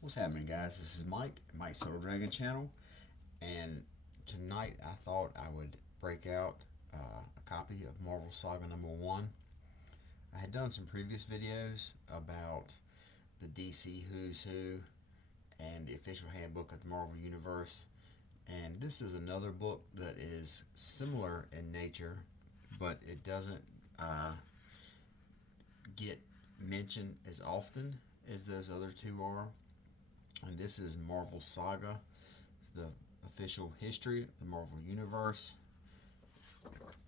What's happening, guys? This is Mike's Total Dragon channel, and tonight I thought I would break out a copy of Marvel Saga #1. I had done some previous videos about the DC Who's Who and the official handbook of the Marvel Universe, and this is another book that is similar in nature, but it doesn't get mentioned as often as those other two are. And this is Marvel Saga. It's the official history of the Marvel Universe.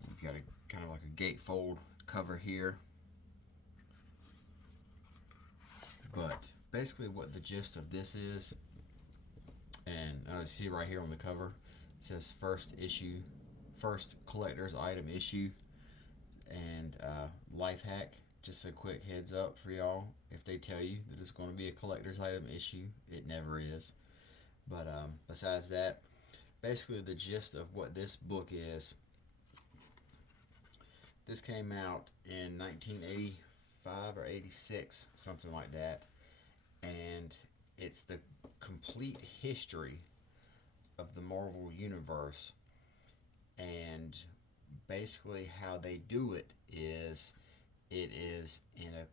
You've got a kind of like a gatefold cover here. But basically what the gist of this is, and you see right here on the cover, it says first issue, first collector's item issue, and life hack. Just a quick heads up for y'all. If they tell you that it's going to be a collector's item issue, it never is. But besides that, basically the gist of what this book is, this came out in 1985 or 86, something like that. And it's the complete history of the Marvel Universe. And basically how they do it is in a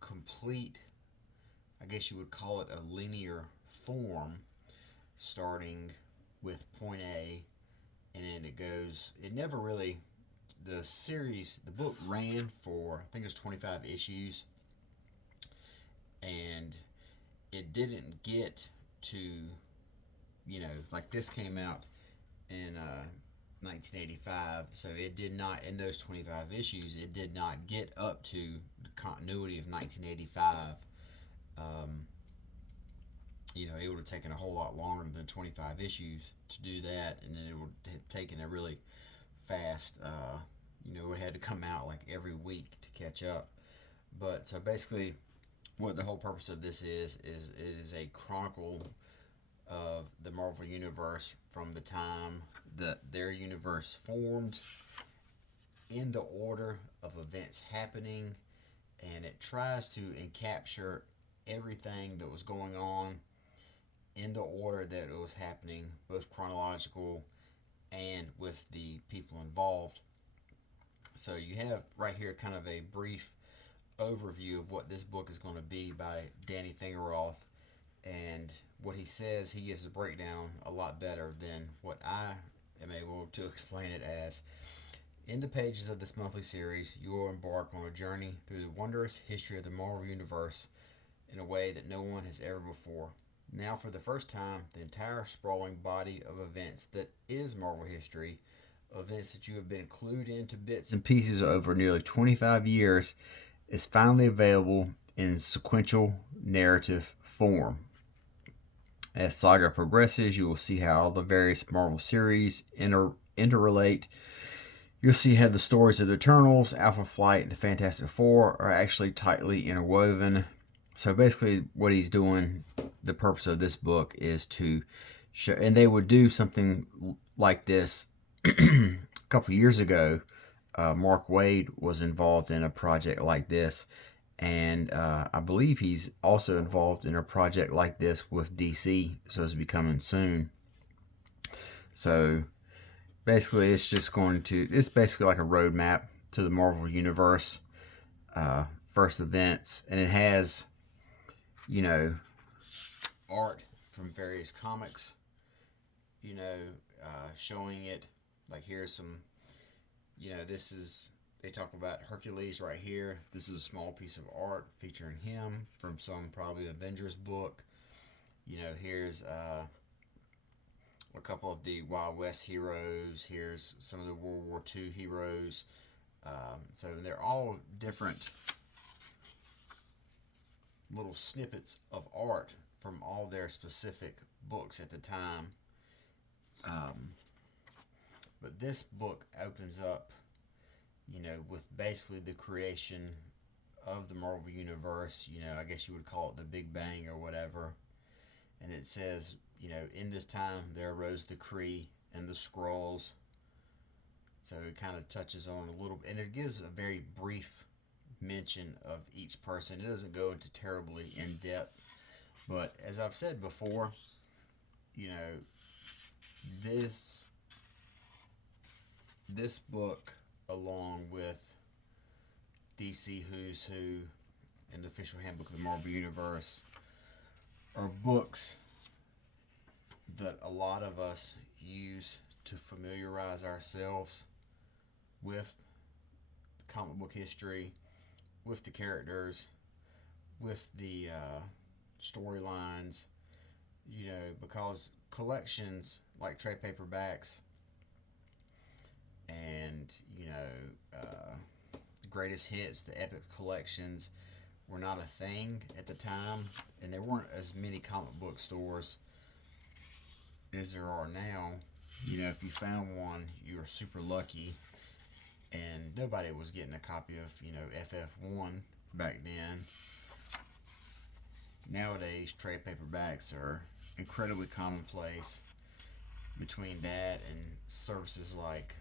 complete, I guess you would call it a linear form, starting with point A, and then it never really, the book ran for, I think it was 25 issues, and it didn't get to, like this came out in 1985, so it did not, in those 25 issues, it did not get up to the continuity of 1985. It would have taken a whole lot longer than 25 issues to do that, and then it would have taken a really fast, it had to come out like every week to catch up. But so basically, what the whole purpose of this is it is a chronicle of the Marvel Universe from the time that their universe formed, in the order of events happening, and it tries to encapture everything that was going on in the order that it was happening, both chronological and with the people involved. So you have right here kind of a brief overview of what this book is going to be by Danny Fingeroth, and what he says, he gives a breakdown a lot better than what I am able to explain it as. In the pages of this monthly series, you will embark on a journey through the wondrous history of the Marvel Universe in a way that no one has ever before. Now, for the first time, the entire sprawling body of events that is Marvel history, events that you have been clued into bits and pieces over nearly 25 years, is finally available in sequential narrative form. As Saga progresses, you will see how all the various Marvel series interrelate. You'll see how the stories of the Eternals, Alpha Flight, and the Fantastic Four are actually tightly interwoven. So basically what he's doing, the purpose of this book is to show, and they would do something like this a couple years ago. Mark Waid was involved in a project like this, and I believe he's also involved in a project like this with DC, so it's becoming soon. So basically it's basically like a roadmap to the Marvel Universe, first events, and it has art from various comics, showing it. Like here's some, they talk about Hercules right here. This is a small piece of art featuring him from some probably Avengers book. Here's a couple of the Wild West heroes. Here's some of the World War II heroes. So they're all different little snippets of art from all their specific books at the time. But this book opens up, with basically the creation of the Marvel Universe. I guess you would call it the Big Bang or whatever. And it says, in this time there arose the Kree and the Skrulls. So it kind of touches on a little, and it gives a very brief mention of each person. It doesn't go into terribly in depth But as I've said before, you know, this this book, along with DC Who's Who and the official handbook of the Marvel Universe, are books that a lot of us use to familiarize ourselves with comic book history, with the characters, with the storylines, because collections like trade paperbacks and, greatest hits, the epic collections, were not a thing at the time, and there weren't as many comic book stores as there are now. If you found one, you were super lucky, and nobody was getting a copy of, FF1 back then. Nowadays, trade paperbacks are incredibly commonplace. Between that and services like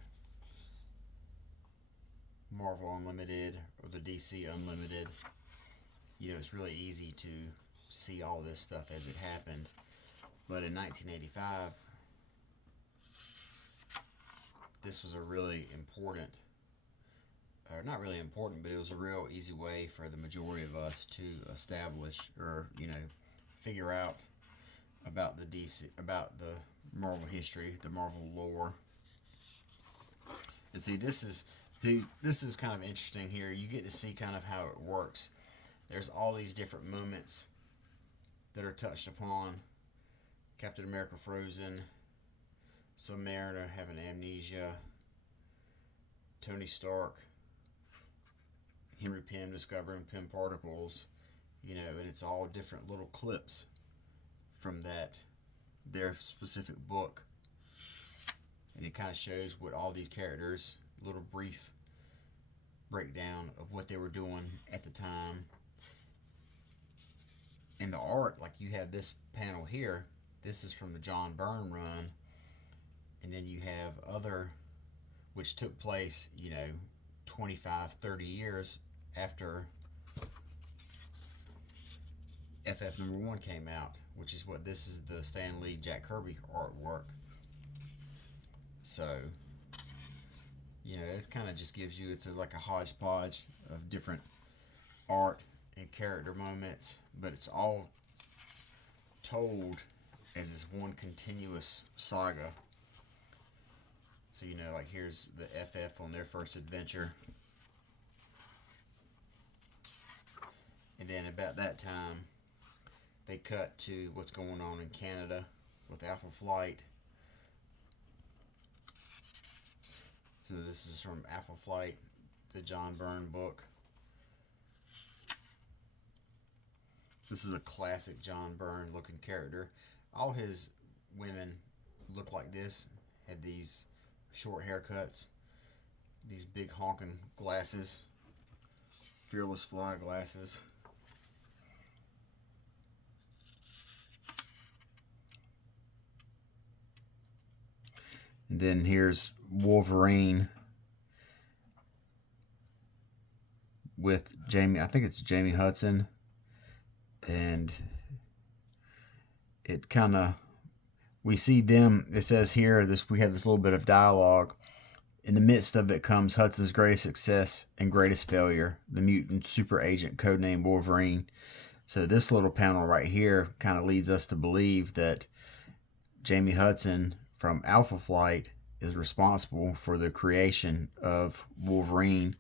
Marvel Unlimited or the DC Unlimited, it's really easy to see all this stuff as it happened. But in 1985, this was a really important, or not really important, but it was a real easy way for the majority of us to establish or, figure out about about the Marvel history, the Marvel lore. And see, this is kind of interesting here. You get to see kind of how it works. There's all these different moments that are touched upon. Captain America frozen, Submariner having amnesia, Tony Stark, Henry Pym discovering Pym particles, and it's all different little clips from their specific book. And it kind of shows what all these characters, little brief breakdown of what they were doing at the time. And the art, like you have this panel here, this is from the John Byrne run. And then you have other, which took place, 25, 30 years after FF number 1 came out, which is what this is, the Stan Lee, Jack Kirby artwork. So, it kind of just gives you, it's like a hodgepodge of different art and character moments, but it's all told as this one continuous saga. So, like here's the FF on their first adventure. And then about that time, they cut to what's going on in Canada with Alpha Flight. So this is from Alpha Flight, the John Byrne book. This is a classic John Byrne looking character. All his women look like this, had these short haircuts, these big honking glasses, fearless fly glasses. And then here's Wolverine with Jamie, I think it's Jamie Hudson. And it kind of, we see them, it says here, we have this little bit of dialogue. In the midst of it comes Hudson's greatest success and greatest failure, the mutant super agent codenamed Wolverine. So this little panel right here kind of leads us to believe that Jamie Hudson from Alpha Flight is responsible for the creation of Wolverine.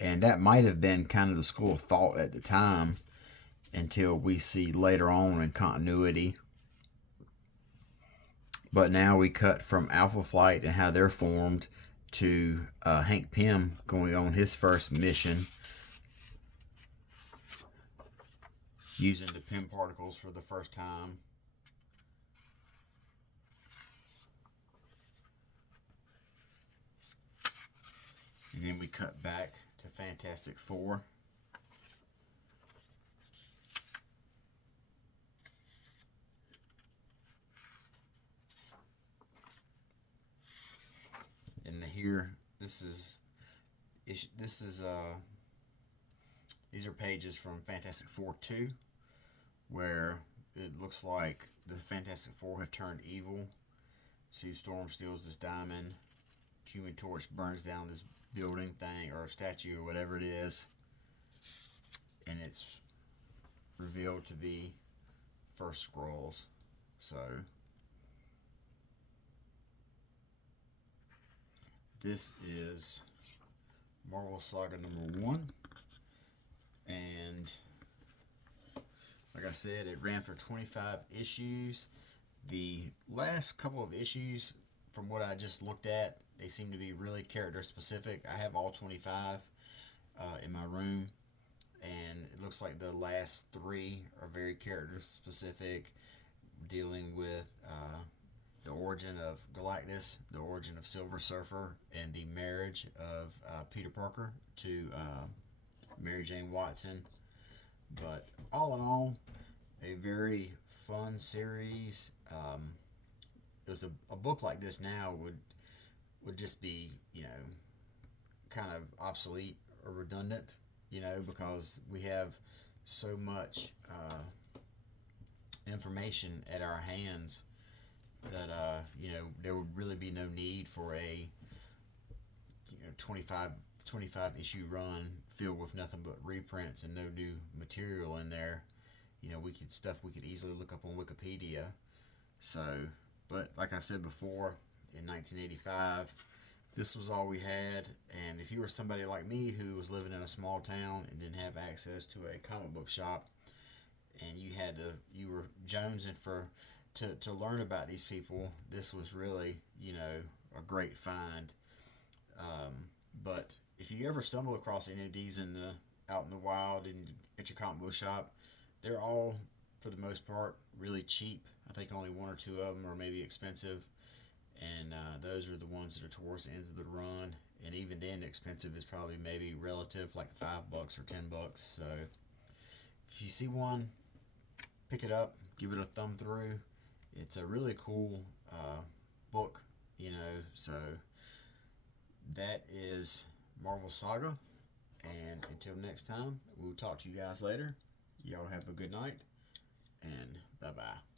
And that might have been kind of the school of thought at the time, until we see later on in continuity. But now we cut from Alpha Flight and how they're formed to Hank Pym going on his first mission, using the Pym particles for the first time. And then we cut back to Fantastic Four. And here, these are pages from Fantastic Four 2, where it looks like the Fantastic Four have turned evil. Sue Storm steals this diamond. Human Torch burns down this building thing or statue or whatever it is, and it's revealed to be First Skrulls. So this is Marvel Saga #1, and like I said, it ran for 25 issues. The last couple of issues, from what I just looked at, they seem to be really character specific. I have all 25 in my room, and it looks like the last 3 are very character specific, dealing with the origin of Galactus, the origin of Silver Surfer, and the marriage of Peter Parker to Mary Jane Watson. But all in all, a very fun series. There's a book like this now would just be, kind of obsolete or redundant, because we have so much information at our hands that there would really be no need for a 25 issue run filled with nothing but reprints and no new material in there. We could easily look up on Wikipedia. So, but like I said before, in 1985, this was all we had. And if you were somebody like me who was living in a small town and didn't have access to a comic book shop, and you were jonesing to learn about these people, this was really, a great find. But if you ever stumble across any of these out in the wild and at your comic book shop, they're all, for the most part, really cheap. I think only 1 or 2 of them are maybe expensive, and those are the ones that are towards the end of the run. And even then, expensive is probably maybe relative, like $5 or $10. So if you see one, pick it up, give it a thumb through. It's a really cool book, So that is Marvel Saga, and until next time, we'll talk to you guys later. Y'all have a good night, and bye-bye.